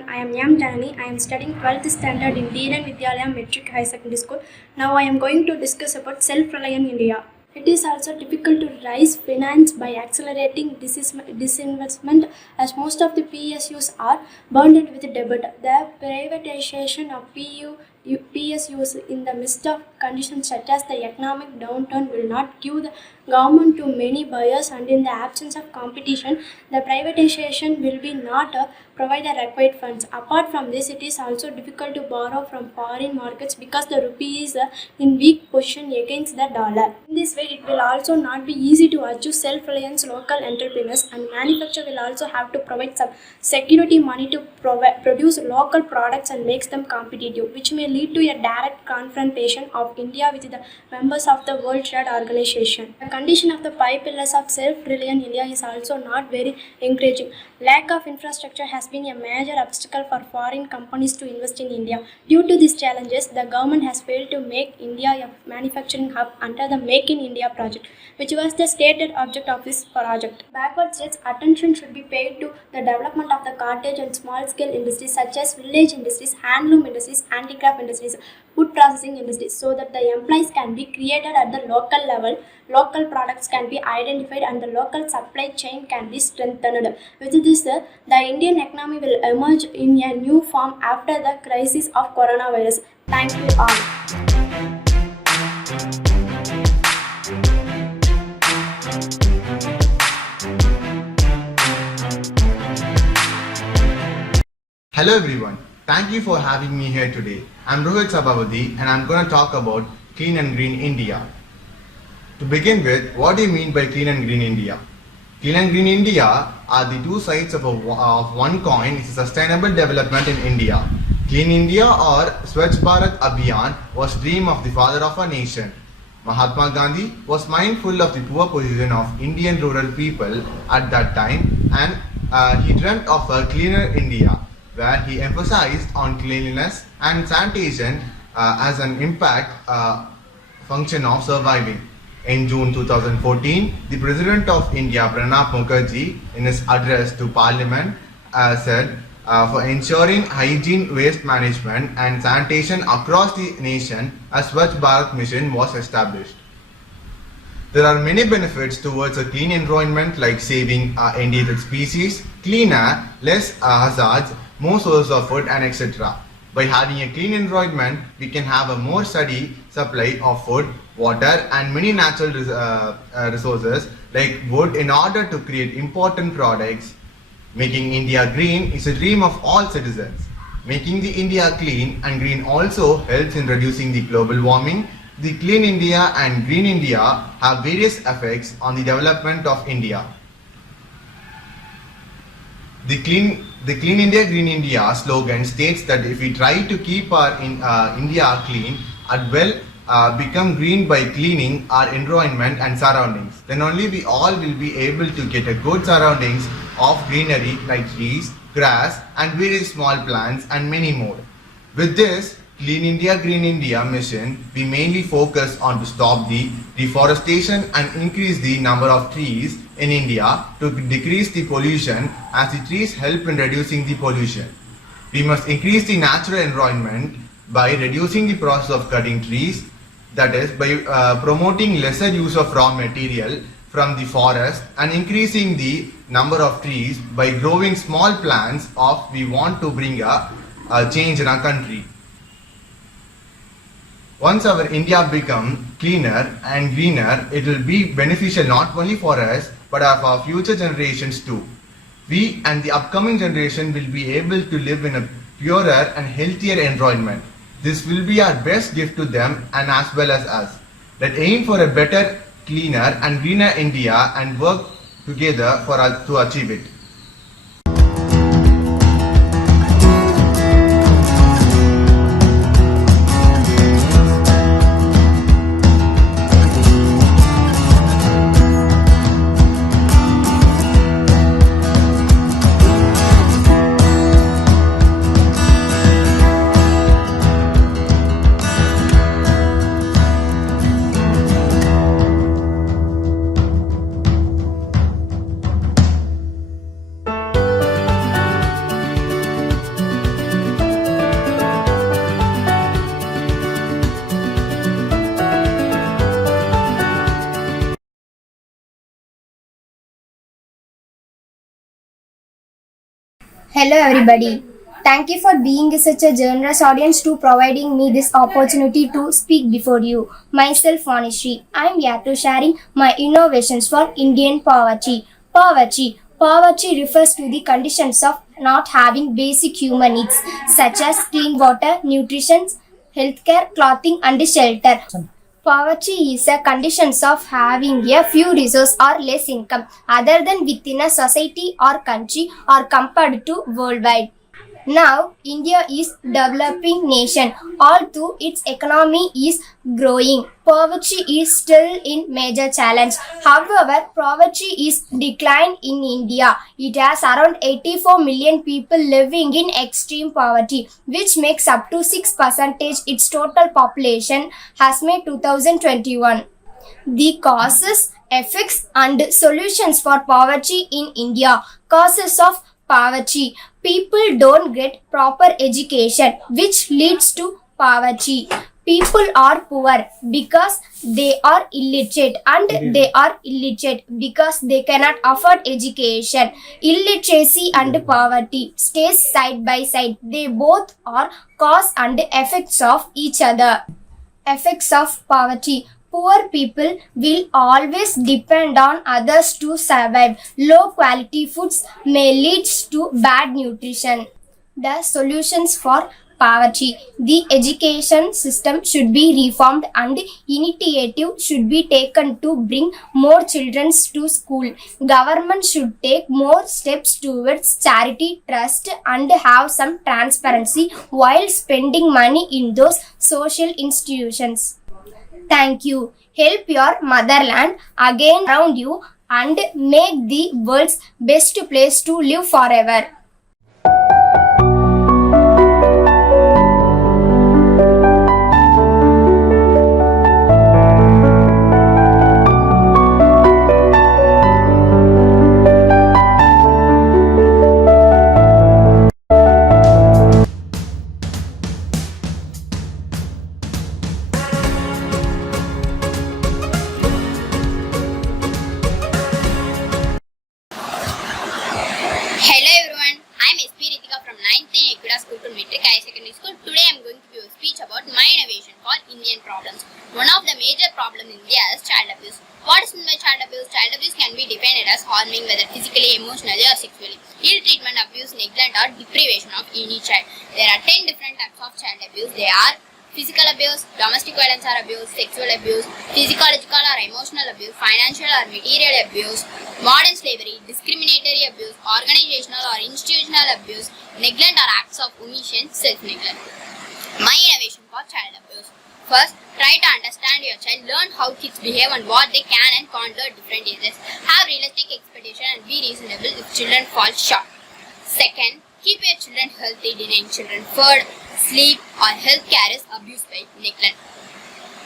everyone, I am Yam Janani. I am studying 12th standard in Deeran Vidyalayam Metric High Secondary School. Now I am going to discuss about self-reliant India. It is also difficult to raise finance by accelerating disinvestment as most of the PSUs are burdened with debt. The privatization of PSUs in the midst of conditions such as the economic downturn will not give the government to many buyers, and in the absence of competition, the privatization will be not provide the required funds. Apart from this, it is also difficult to borrow from foreign markets because the rupee is in weak position against the dollar. In this way, it will also not be easy to achieve self-reliance. Local entrepreneurs and manufacturers will also have to provide some security money to produce local products and makes them competitive, which may lead to a direct confrontation of India with the members of the World Trade Organization. The condition of the 5 pillars of self-reliant India is also not very encouraging. Lack of infrastructure has been a major obstacle for foreign companies to invest in India. Due to these challenges, the government has failed to make India a manufacturing hub under the Make in India project, which was the stated object of this project. Backward states attention should be paid to the development of the cottage and small-scale industries such as village industries, handloom industries, handicraft industries, food processing industries, so that the employees can be created at the local level, local products can be identified, and the local supply chain can be strengthened. With this, the Indian economy will emerge in a new form after the crisis of coronavirus. Thank you all. Hello everyone, thank you for having me here today. I'm Rohit Sabhavadi and I'm going to talk about Clean and Green India. To begin with, what do you mean by Clean and Green India? Clean and Green India are the two sides of one coin. It's a sustainable development in India. Clean India or Swachh Bharat Abhiyan was the dream of the father of our nation. Mahatma Gandhi was mindful of the poor position of Indian rural people at that time, and he dreamt of a cleaner India, where he emphasized on cleanliness and sanitation as an impact function of surviving. In June 2014, the President of India, Pranab Mukherjee, in his address to Parliament, said, for ensuring hygiene, waste management and sanitation across the nation, a Swachh Bharat mission was established. There are many benefits towards a clean environment, like saving endangered species, clean air, less hazards, more sources of food, and etc. By having a clean environment, we can have a more steady supply of food, water, and many natural resources like wood in order to create important products. Making India green is a dream of all citizens. Making the India clean and green also helps in reducing the global warming. The Clean India and Green India have various effects on the development of India. The Clean India, Green India slogan states that if we try to keep our India clean and become green by cleaning our environment and surroundings, then only we all will be able to get a good surroundings of greenery like trees, grass, and various small plants and many more. With this Clean India, Green India mission, we mainly focus on to stop the deforestation and increase the number of trees in India to decrease the pollution, as the trees help in reducing the pollution. We must increase the natural environment by reducing the process of cutting trees, that is by promoting lesser use of raw material from the forest, and increasing the number of trees by growing small plants if we want to bring a change in our country. Once our India becomes cleaner and greener, it will be beneficial not only for us but for our future generations too. We and the upcoming generation will be able to live in a purer and healthier environment. This will be our best gift to them and as well as us. Let's aim for a better, cleaner and greener India and work together to achieve it. Hello everybody. Thank you for being such a generous audience to providing me this opportunity to speak before you. Myself Vanishri. I am here to sharing my innovations for Indian poverty. Poverty refers to the conditions of not having basic human needs such as clean water, nutrition, healthcare, clothing and shelter. Poverty is a condition of having a few resources or less income other than within a society or country or compared to worldwide. Now, India is developing nation. Although its economy is growing, poverty is still in major challenge. However, poverty is decline in India. It has around 84 million people living in extreme poverty, which makes up to 6% its total population as May 2021. The causes, effects, and solutions for poverty in India. Causes of poverty. People don't get proper education, which leads to poverty. People are poor because they are illiterate, and they are illiterate because they cannot afford education. Illiteracy and poverty stays side by side. They both are cause and effects of each other. Effects of poverty. Poor people will always depend on others to survive. Low quality foods may lead to bad nutrition. The solutions for poverty. The education system should be reformed and initiative should be taken to bring more children to school. Government should take more steps towards charity trust and have some transparency while spending money in those social institutions. Thank you. Help your motherland again around you and make the world's best place to live forever. Hello everyone, I am SP Ritika from 9th in Equita School to Metric High Secondary School. Today I am going to give a speech about my innovation called Indian problems. One of the major problems in India is child abuse. What is meant by child abuse? Child abuse can be defined as harming whether physically, emotionally or sexually. Ill treatment, abuse, neglect or deprivation of any child. There are 10 different types of child abuse. They are physical abuse, domestic violence or abuse, sexual abuse, physiological or emotional abuse, financial or material abuse, modern slavery, discriminatory abuse, organizational or institutional abuse, neglect or acts of omission, self-neglect. My innovation for child abuse. First, try to understand your child, learn how kids behave and what they can and can't do at different ages. Have realistic expectation and be reasonable if children fall short. Second, keep your children healthy, denying children food, sleep or health care is abused by neglect.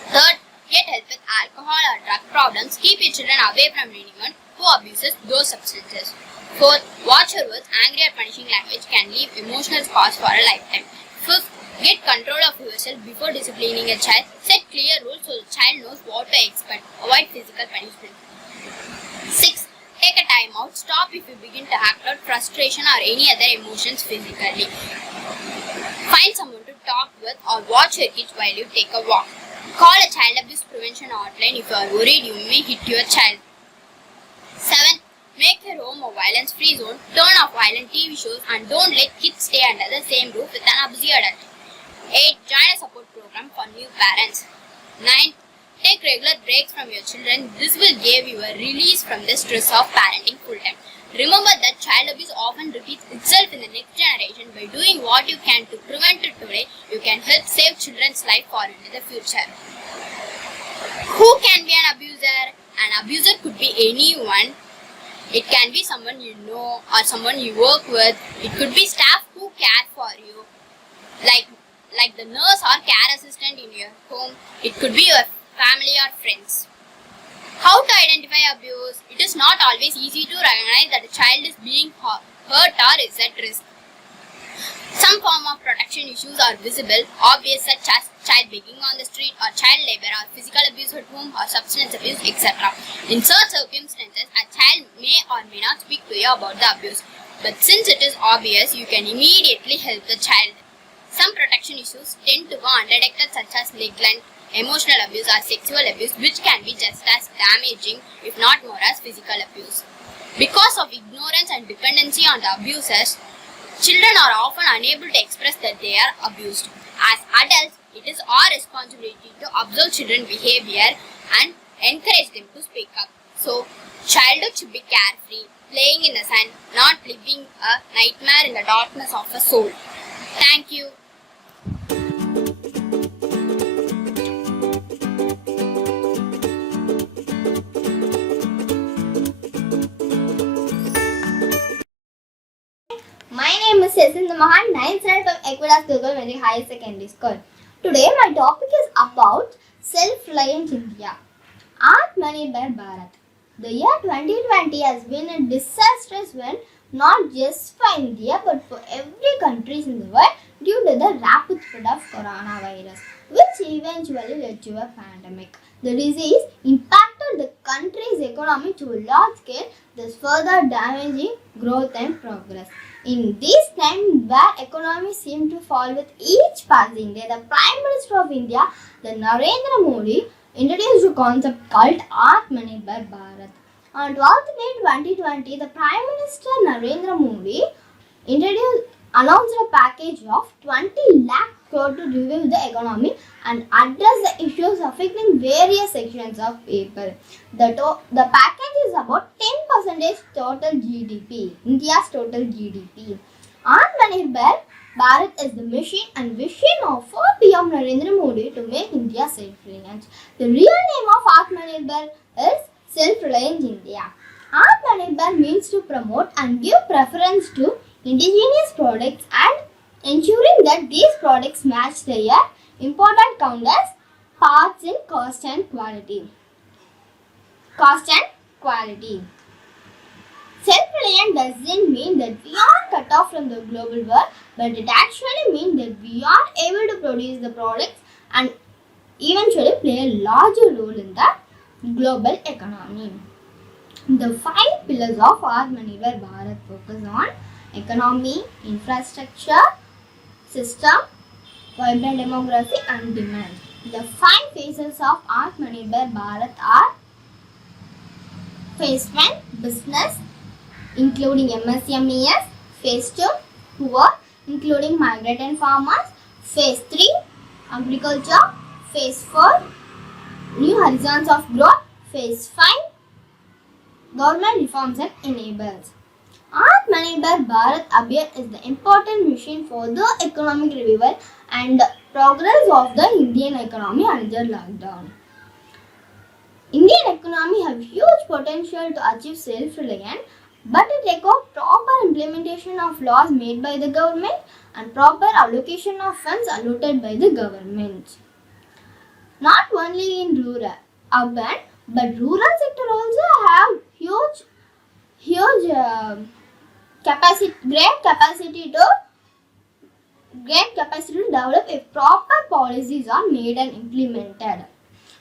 Third, get help with alcohol or drug problems. Keep your children away from anyone who abuses those substances. Fourth, watch your words. Angry or punishing language can leave emotional scars for a lifetime. Fifth, get control of yourself before disciplining a child. Set clear rules so the child knows what to expect. Avoid physical punishment. Sixth, take a time out. Stop if you begin to act out frustration or any other emotions physically. Find someone to talk with or watch your kids while you take a walk. Call a child abuse prevention hotline if you are worried you may hit your child. 7. Make your home a violence-free zone. Turn off violent TV shows and don't let kids stay under the same roof with an abusive adult. 8. Join a support program for new parents. 9. Take regular breaks from your children. This will give you a release from the stress of parenting full-time. Remember that child abuse often repeats itself in the next generation. By doing what you can to prevent it today, you can help save children's life for in the future. Who can be an abuser? An abuser could be anyone. It can be someone you know or someone you work with. It could be staff who care for you, like the nurse or care assistant in your home. It could be your family or friends. How to identify abuse? It is not always easy to recognize that a child is being hurt or is at risk. Some form of protection issues are visible, obvious, such as child begging on the street or child labor or physical abuse at home or substance abuse, etc. In such circumstances, a child may or may not speak to you about the abuse. But since it is obvious, you can immediately help the child. Some protection issues tend to go undetected, such as neglect, emotional abuse, or sexual abuse, which can be just as damaging, if not more, as physical abuse. Because of ignorance and dependency on the abusers, children are often unable to express that they are abused. As adults, it is our responsibility to observe children's behavior and encourage them to speak up. So, childhood should be carefree, playing in the sun, not living a nightmare in the darkness of a soul. Thank you. My name is Yasin Mahan, 9th standard from Equitas Government High Secondary School. Today my topic is about self-reliant India. Atmanirbhar Bharat. The year 2020 has been a disastrous one, not just for India but for every country in the world due to the rapid spread of coronavirus, which eventually led to a pandemic. The disease impacted the country's economy to a large scale, thus further damaging growth and progress. In this time where economy seemed to fall with each passing day, the Prime Minister of India, the Narendra Modi, introduced a concept called Atmanirbhar Bharat. On 12th May 2020, the Prime Minister Narendra Modi announced a package of 20 lakh crore to revive the economy and address the issues affecting various sections of people. The package is about 10% total GDP, India's total GDP. Atmanirbhar Bharat is the mission and vision of PM Narendra Modi to make India self-reliant. The real name of Atmanirbhar is Self-Reliant India. Atmanirbhar means to promote and give preference to indigenous products and ensuring that these products match their important counterparts in cost and quality. Self-reliant doesn't mean that we are cut off from the global world, but it actually means that we are able to produce the products and eventually play a larger role in the global economy. The 5 pillars of Atmanirbhar Bharat focus on economy, infrastructure, system, vibrant demography and demand. The 5 phases of Atmanirbhar Bharat are Phase 1, business, including MSMEs. Phase 2, poor, including migrant and farmers. Phase 3, agriculture. Phase 4, new horizons of growth. Phase 5, government reforms and enables. Atmanirbhar Bharat Abhiyan is the important mission for the economic revival and progress of the Indian economy under lockdown. Indian economy have huge potential to achieve self-reliance, but it requires proper implementation of laws made by the government and proper allocation of funds allotted by the government. Not only in urban, but rural sector also have huge great capacity to develop if proper policies are made and implemented.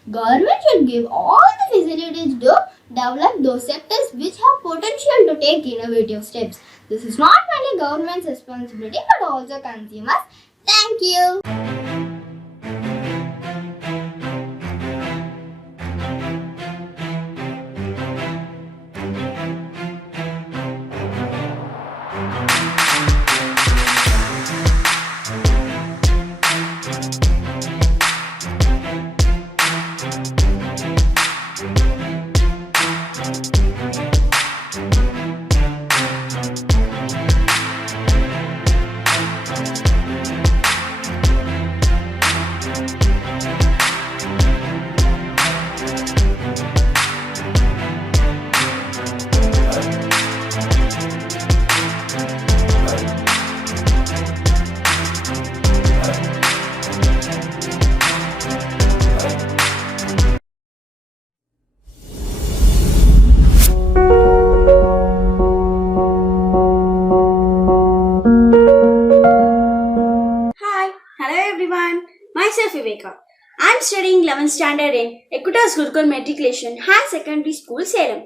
Government should give all the facilities to develop those sectors which have potential to take innovative steps. This is not only government's responsibility but also consumers. Thank you. Myself Viveka. I am studying 11th standard in Equitas Gurukul Matriculation High Secondary School, Salem.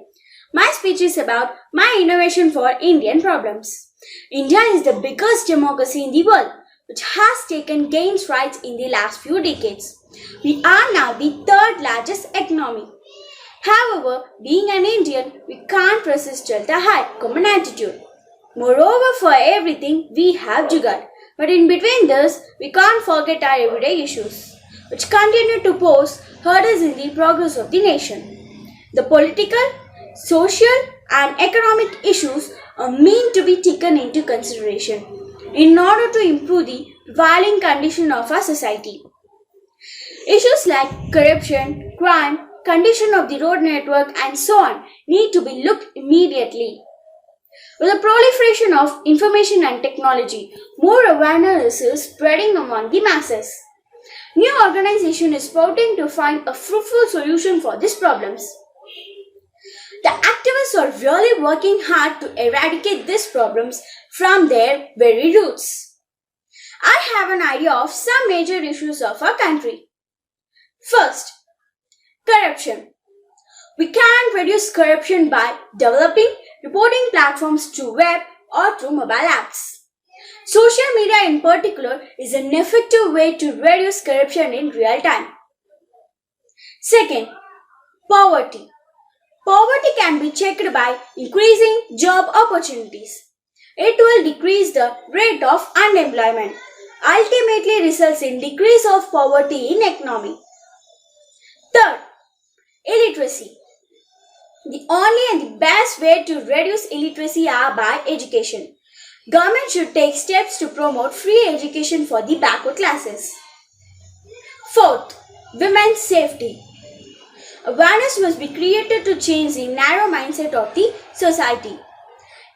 My speech is about my innovation for Indian problems. India is the biggest democracy in the world, which has taken gains strides in the last few decades. We are now the third largest economy. However, being an Indian, we can't resist the high common attitude. Moreover, for everything, we have jugaad. But in between this, we can't forget our everyday issues, which continue to pose hurdles in the progress of the nation. The political, social, and economic issues are meant to be taken into consideration in order to improve the prevailing condition of our society. Issues like corruption, crime, condition of the road network, and so on need to be looked immediately. With the proliferation of information and technology, more awareness is spreading among the masses. New organization is sprouting to find a fruitful solution for these problems. The activists are really working hard to eradicate these problems from their very roots. I have an idea of some major issues of our country. First, corruption. We can reduce corruption by developing reporting platforms through web or through mobile apps. Social media in particular is an effective way to reduce corruption in real time. Second, poverty. Poverty can be checked by increasing job opportunities. It will decrease the rate of unemployment, ultimately results in decrease of poverty in economy. Third, illiteracy. The only and the best way to reduce illiteracy are by education. Government should take steps to promote free education for the backward classes. Fourth, women's safety. Awareness must be created to change the narrow mindset of the society.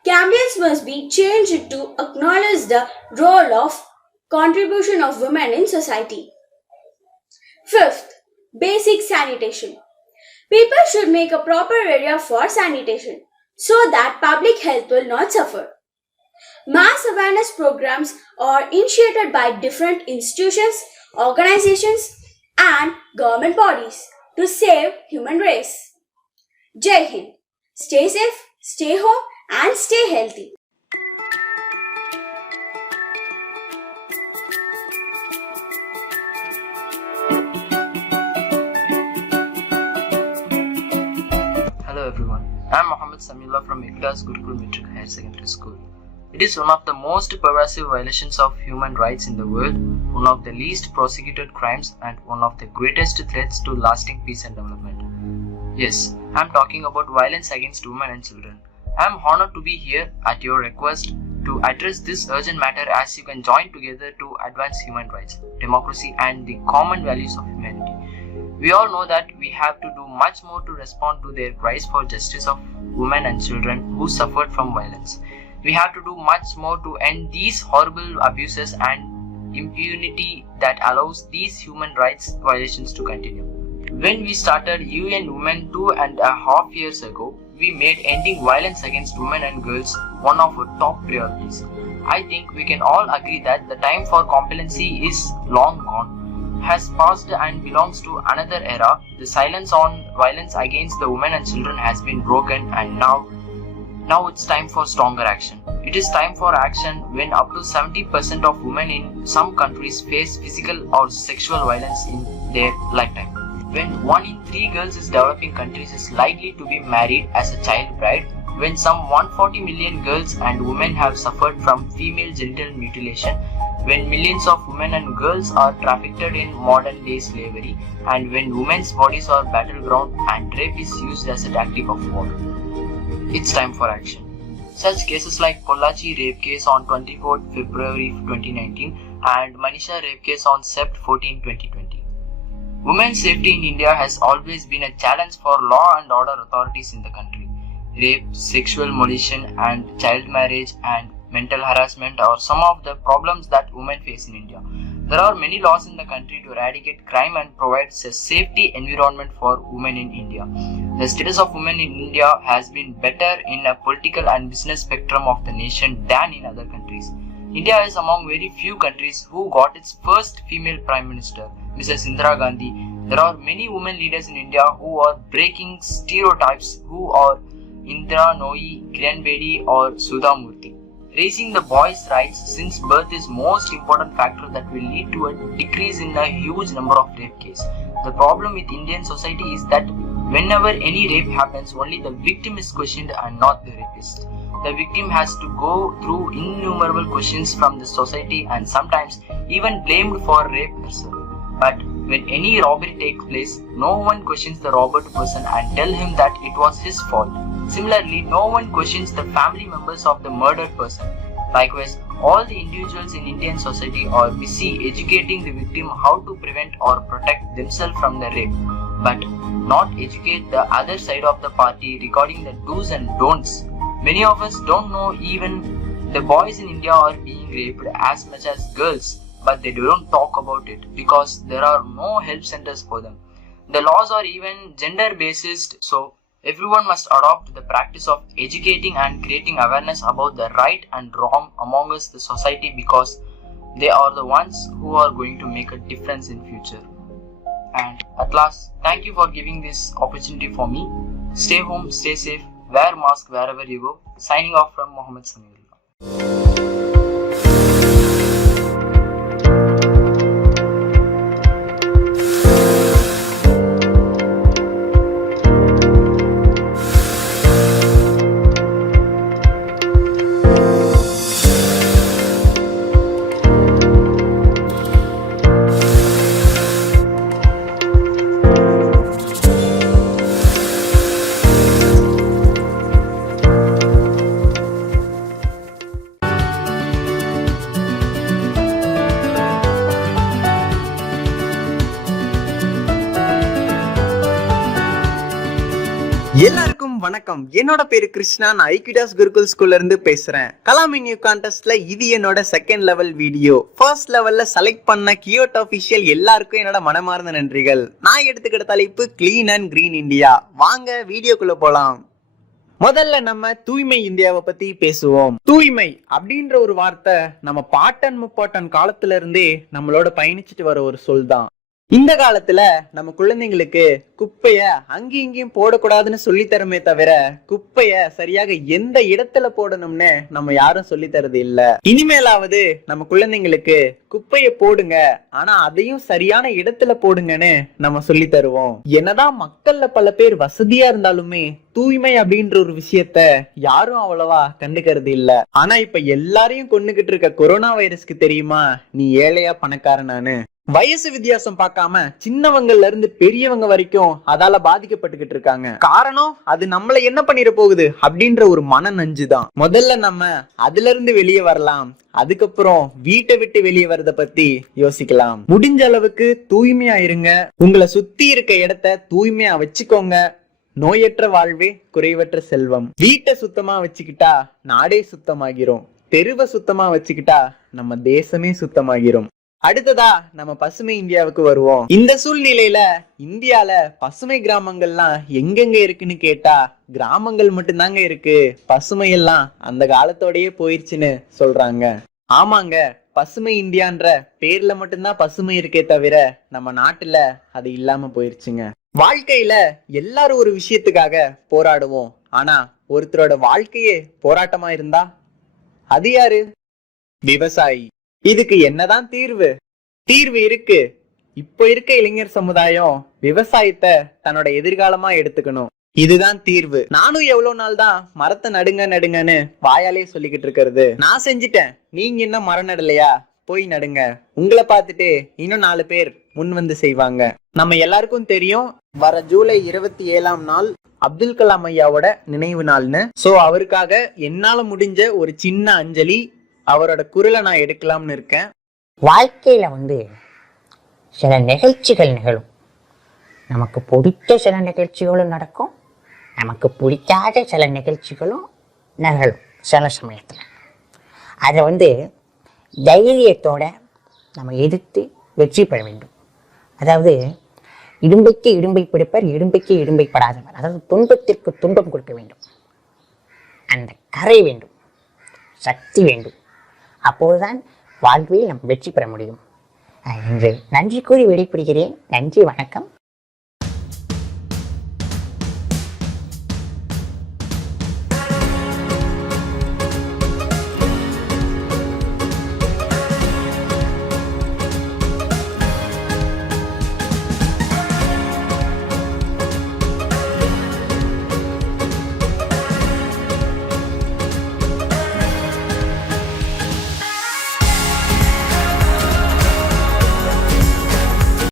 Campaigns must be changed to acknowledge the role of contribution of women in society. Fifth, basic sanitation. People should make a proper area for sanitation so that public health will not suffer. Mass awareness programs are initiated by different institutions, organizations, and government bodies to save human race. Jai Hind. Stay safe, stay home, and stay healthy. Hello everyone, I am Mohammed Samillah from Iklas Gurukul Metric Higher Secondary School. It is one of the most pervasive violations of human rights in the world, one of the least prosecuted crimes, and one of the greatest threats to lasting peace and development. Yes, I am talking about violence against women and children. I am honored to be here at your request to address this urgent matter as you can join together to advance human rights, democracy, and the common values of humanity. We all know that we have to do much more to respond to their cries for justice of women and children who suffered from violence. We have to do much more to end these horrible abuses and impunity that allows these human rights violations to continue. When we started UN Women 2.5 years ago, we made ending violence against women and girls one of our top priorities. I think we can all agree that the time for complacency is long gone, has passed and belongs to another era. The silence on violence against the women and children has been broken, and now it's time for stronger action. It is time for action when up to 70% of women in some countries face physical or sexual violence in their lifetime. When 1 in 3 girls in developing countries is likely to be married as a child bride, when some 140 million girls and women have suffered from female genital mutilation, when millions of women and girls are trafficked in modern day slavery, and when women's bodies are battleground and rape is used as a tactic of war. It's time for action. Such cases like Pollachi rape case on 24th February 2019 and Manisha rape case on Sept 14, 2020. Women's safety in India has always been a challenge for law and order authorities in the country. Rape, sexual molestation and child marriage and mental harassment are some of the problems that women face in India. There are many laws in the country to eradicate crime and provide a safety environment for women in India. The status of women in India has been better in a political and business spectrum of the nation than in other countries. India is among very few countries who got its first female Prime Minister, Mrs. Indira Gandhi. There are many women leaders in India who are breaking stereotypes, who are Indra Nooyi, Kiran Bedi or Sudha Murthy. Raising the boys' rights since birth is most important factor that will lead to a decrease in a huge number of rape cases. The problem with Indian society is that whenever any rape happens, only the victim is questioned and not the rapist. The victim has to go through innumerable questions from the society and sometimes even blamed for rape herself. But when any robbery takes place, no one questions the robbed person and tell him that it was his fault. Similarly, no one questions the family members of the murdered person. Likewise, all the individuals in Indian society are busy educating the victim how to prevent or protect themselves from the rape, but not educate the other side of the party regarding the do's and don'ts. Many of us don't know even the boys in India are being raped as much as girls, but they don't talk about it because there are no help centers for them. The laws are even gender based, so everyone must adopt the practice of educating and creating awareness about the right and wrong among us, the society, because they are the ones who are going to make a difference in future. And at last, thank you for giving this opportunity for me. Stay home, stay safe, wear mask wherever you go. Signing off from Mohammed Sameerullah. எல்லாருக்கும் வணக்கம். என்னோட பேரு கிருஷ்ணா. நான் ஐக்யூடாஸ் குருகுல் ஸ்கூல்ல இருந்து பேசுறேன். கலாம் இன் new கான்டெஸ்ட்ல இது என்னோட செகண்ட் லெவல் வீடியோ. ஃபர்ஸ்ட் லெவல்ல செலக்ட் பண்ண கியோட் ஆஃபிஷியல் எல்லாருக்கும் என்னோட மனமார்ந்த நன்றிகள். நான் எடுத்துக்கிட்ட தலைப்பு கிளீன் அண்ட் கிரீன் இந்தியா. வாங்க வீடியோக்குள்ள போலாம். முதல்ல நம்ம தூய்மை இந்தியாவை பத்தி பேசுவோம். தூய்மை அப்படின்ற ஒரு வார்த்தை நம்ம பாட்டன் முப்பாட்டன் காலத்துல இருந்தே நம்மளோட பயணிச்சுட்டு வர ஒரு சொல் தான். இந்த காலத்துல நம்ம குழந்தைங்களுக்கு குப்பைய அங்கேயும் இங்கேயும் போடக்கூடாதுன்னு சொல்லி தரமே தவிர குப்பைய சரியாக எந்த இடத்துல போடணும்னு நம்ம யாரும் சொல்லி தரது இல்ல. இனிமேலாவது நம்ம குழந்தைங்களுக்கு குப்பைய போடுங்க, ஆனா அதையும் சரியான இடத்துல போடுங்கன்னு நம்ம சொல்லி தருவோம். என்னதான் மக்கள்ல பல பேர் வசதியா இருந்தாலுமே தூய்மை அப்படின்ற ஒரு விஷயத்த யாரும் அவ்வளவா கண்டுக்கிறது இல்ல. ஆனா இப்ப எல்லாரையும் கொண்டுகிட்டு இருக்க கொரோனா வைரஸ்க்கு தெரியுமா நீ ஏழையா பணக்காரனானு? வயசு வித்தியாசம் பார்க்காம சின்னவங்கல இருந்து பெரியவங்க வரைக்கும் அதால பாதிக்கப்பட்டுக்கிட்டு இருக்காங்க. காரணம் அது நம்மள என்ன பண்ணிட போகுது அப்படின்ற ஒரு மன நஞ்சுதான். முதல்ல நம்ம அதுல இருந்து வெளியே வரலாம், அதுக்கப்புறம் வீட்டை விட்டு வெளியே வரத பத்தி யோசிக்கலாம். முடிஞ்ச அளவுக்கு தூய்மையா இருங்க, உங்களை சுத்தி இருக்க இடத்த தூய்மையா வச்சுக்கோங்க. நோயற்ற வாழ்வே குறைவற்ற செல்வம். வீட்டை சுத்தமா வச்சுக்கிட்டா நாடே சுத்தமாகிரும், தெருவை சுத்தமா வச்சுக்கிட்டா நம்ம தேசமே சுத்தமாகிரும். அடுத்ததா நம்ம பசுமை இந்தியாவுக்கு வருவோம். இந்த சூழ்நிலையில இந்தியால பசுமை கிராமங்கள்லாம் எங்கெங்க இருக்குன்னு கேட்டா கிராமங்கள் மட்டும்தாங்க இருக்கு, பசுமை எல்லாம் அந்த காலத்தோடயே போயிருச்சுன்னு சொல்றாங்க. ஆமாங்க, பசுமை இந்தியான்ற பேர்ல மட்டும்தான் பசுமை இருக்கே தவிர நம்ம நாட்டுல அது இல்லாம போயிருச்சுங்க. வாழ்க்கையில எல்லாரும் ஒரு விஷயத்துக்காக போராடுவோம், ஆனா ஒருத்தரோட வாழ்க்கையே போராட்டமா இருந்தா அது யாரு? விவசாயி. இதுக்கு என்னதான் தீர்வு? தீர்வு இருக்கு. இப்போ இருக்க இளைஞர் சமுதாயம் விவசாயத்தை தன்னோட எதிர்காலமா எடுத்துக்கணும். இதுதான் தீர்வு. நானும் எவ்வளவு நாள் தான் மரத்தை நடுங்க நடுங்கன்னு வாயாலே சொல்லிக்கிட்டு இருக்கிறது. நான் செஞ்சுட்டேன், நீங்க என்ன மரம் நடலையா? போய் நடுங்க. உங்களை பார்த்துட்டு இன்னும் 4 பேர் முன் வந்து செய்வாங்க. நம்ம எல்லாருக்கும் தெரியும், வர ஜூலை 27ஆம் நாள் அப்துல் கலாம் ஐயாவோட நினைவு நாள்னு. சோ அவருக்காக என்னால முடிஞ்ச ஒரு சின்ன அஞ்சலி, அவரோட குரலை நான் எடுக்கலாம்னு இருக்கேன். வாழ்க்கையில் சில நிகழ்ச்சிகள் நிகழும். நமக்கு பிடித்த சில நிகழ்ச்சிகளும் நடக்கும், நமக்கு பிடிக்காத சில நிகழ்ச்சிகளும் நிகழும் சில சமயத்தில். அதை தைரியத்தோட நம்ம எதிர்த்து வெற்றி பெற வேண்டும். அதாவது இடும்பைக்கு இடும்பை பிடிப்பர், இடும்பைக்கு இடும்பை படாதவர். அதாவது துன்பத்திற்கு துன்பம் கொடுக்க வேண்டும், அந்த கரை வேண்டும், சக்தி வேண்டும். அப்போதுதான் வாழ்வில் நம்ம வெற்றி பெற முடியும் என்று நன்றி கூறி விடைபெறுகிறேன். நன்றி, வணக்கம்.